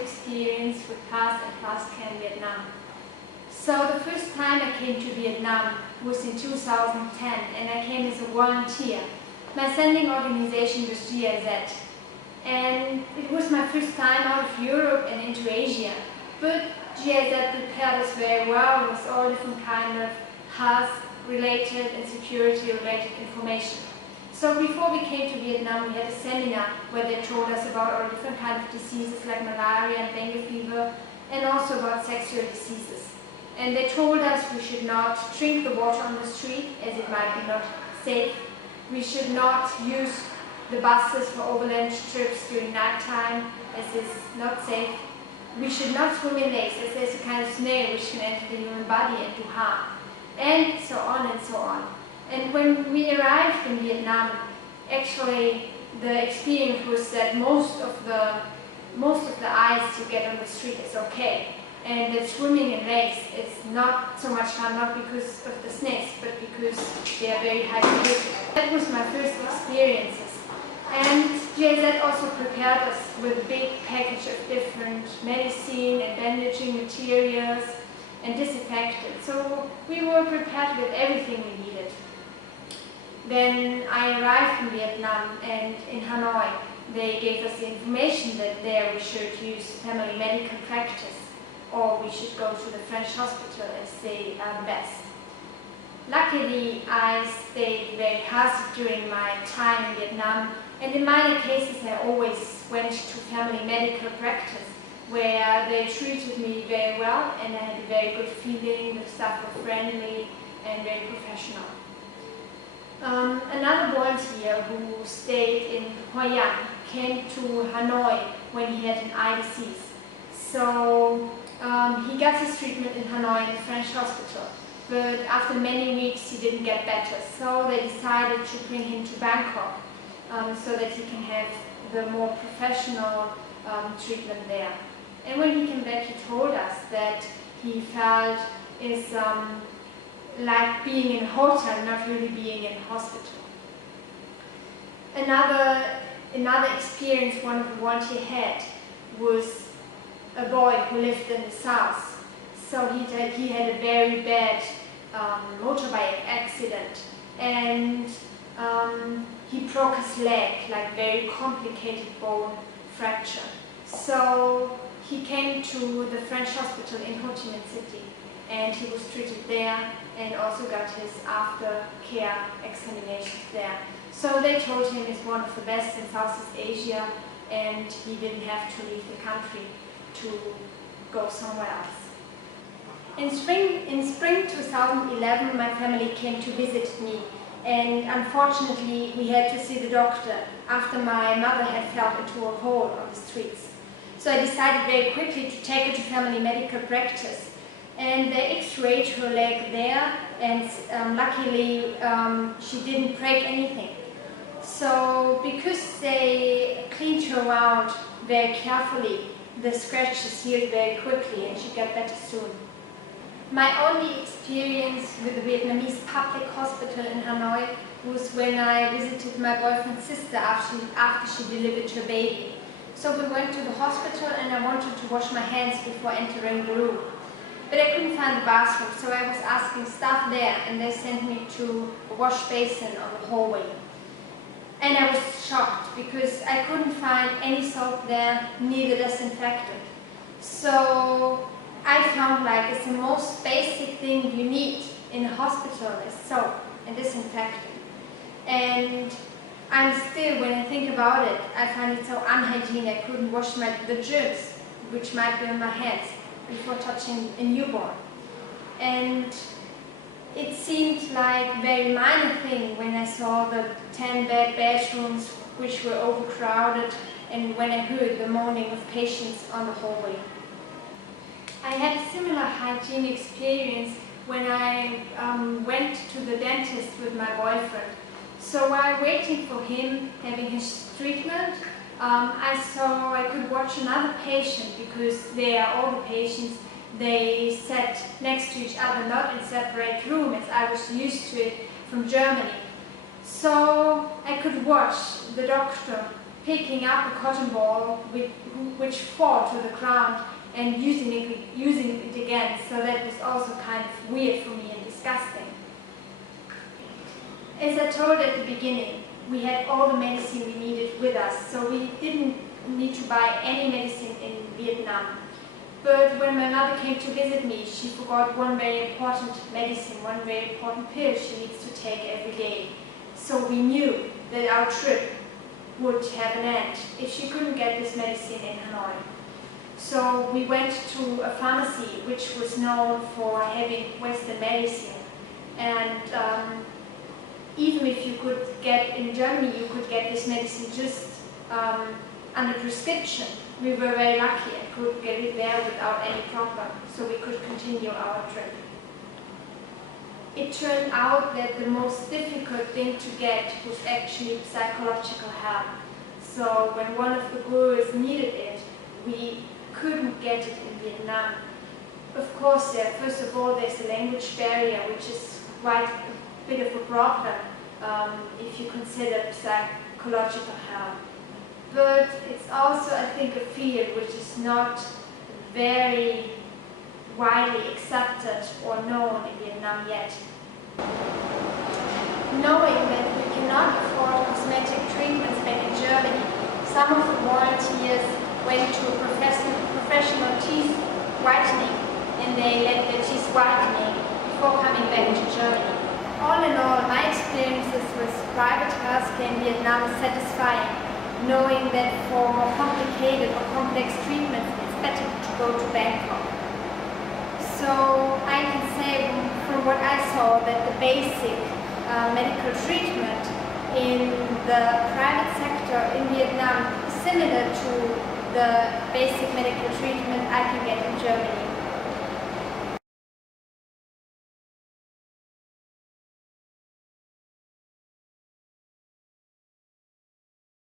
experience with PASS and PASS-CAN Vietnam. So the first time I came to Vietnam was in 2010, and I came as a volunteer. My sending organization was GIZ, and it was my first time out of Europe and into Asia. But GIZ prepared us very well with all different kind of health-related and security-related information. So before we came to Vietnam, we had a seminar where they told us about all different kinds of diseases like malaria and dengue fever, and also about sexual diseases. And they told us we should not drink the water on the street, as it might be not safe. We should not use the buses for overland trips during night time, as it's not safe. We should not swim in lakes, as there's a kind of snail which can enter the human body and do harm. And so on and so on. And when we arrived in Vietnam, actually the experience was that most of the ice you get on the street is okay. And that swimming in lakes is not so much fun, not because of the snakes, but because they are very high polluted. That was my first experiences. And GIZ also prepared us with a big package of different medicine and bandaging materials and disinfectant. So we were prepared with everything we needed. Then I arrived in Vietnam, and in Hanoi they gave us the information that there we should use family medical practice, or we should go to the French hospital as they are best. Luckily, I stayed very healthy during my time in Vietnam, and in minor cases I always went to family medical practice, where they treated me very well and I had a very good feeling. The staff were friendly and very professional. Another volunteer who stayed in Hoi An came to Hanoi when he had an eye disease. So he got his treatment in Hanoi in the French hospital, but after many weeks he didn't get better. So they decided to bring him to Bangkok so that he can have the more professional treatment there. And when he came back, he told us that he felt is like being in a hotel, not really being in a hospital. Another experience one of the volunteers had was a boy who lived in the south. So he had a very bad motorbike accident, and he broke his leg, like very complicated bone fracture. So he came to the French hospital in Ho Chi Minh City, and he was treated there and also got his aftercare examinations there. So they told him it's one of the best in Southeast Asia, and he didn't have to leave the country to go somewhere else. In spring 2011, my family came to visit me, and unfortunately we had to see the doctor after my mother had fell into a hole on the streets. So I decided very quickly to take her to family medical practice, and they x-rayed her leg there, and luckily she didn't break anything. So because they cleaned her around very carefully, the scratches healed very quickly and she got better soon. My only experience with the Vietnamese public hospital in Hanoi was when I visited my boyfriend's sister after she delivered her baby. So we went to the hospital and I wanted to wash my hands before entering the room. But I couldn't find the bathroom, so I was asking staff there, and they sent me to a wash basin on the hallway. And I was shocked because I couldn't find any soap there, neither disinfectant. So I found like it's the most basic thing you need in a hospital is soap and disinfectant. And I'm still, when I think about it, I find it so unhygienic. I couldn't wash the germs, which might be on my hands, before touching a newborn. And it seemed like a very minor thing when I saw the 10 bed bedrooms which were overcrowded, and when I heard the moaning of patients on the hallway. I had a similar hygiene experience when I went to the dentist with my boyfriend. So while waiting for him having his treatment, I saw I could watch another patient, because all the patients, they sat next to each other, not in separate rooms, as I was used to it from Germany. So I could watch the doctor picking up a cotton ball which fall to the ground and using it again. So that was also kind of weird for me and disgusting. As I told at the beginning, we had all the medicine we needed with us, so we didn't need to buy any medicine in Vietnam. But when my mother came to visit me, she forgot one very important medicine, one very important pill she needs to take every day. So we knew that our trip would have an end if she couldn't get this medicine in Hanoi. So we went to a pharmacy which was known for having Western medicine. And even if you could get, in Germany, you could get this medicine just under prescription. We were very lucky and could get it there without any problem, so we could continue our trip. It turned out that the most difficult thing to get was actually psychological help. So when one of the gurus needed it, we couldn't get it in Vietnam. Of course, first of all, there's a language barrier, which is quite a bit of a problem if you consider psychological help. But it's also, I think, a field which is not very widely accepted or known in Vietnam yet. Knowing that we cannot afford cosmetic treatments back in Germany, some of the volunteers went to a professional teeth whitening, and they let their teeth whitening before coming back to Germany. All in all, my experiences with private healthcare in Vietnam is satisfying, knowing that for more complicated or complex treatments, it's better to go to Bangkok. So I can say from what I saw that the basic medical treatment in the private sector in Vietnam is similar to the basic medical treatment I can get in Germany.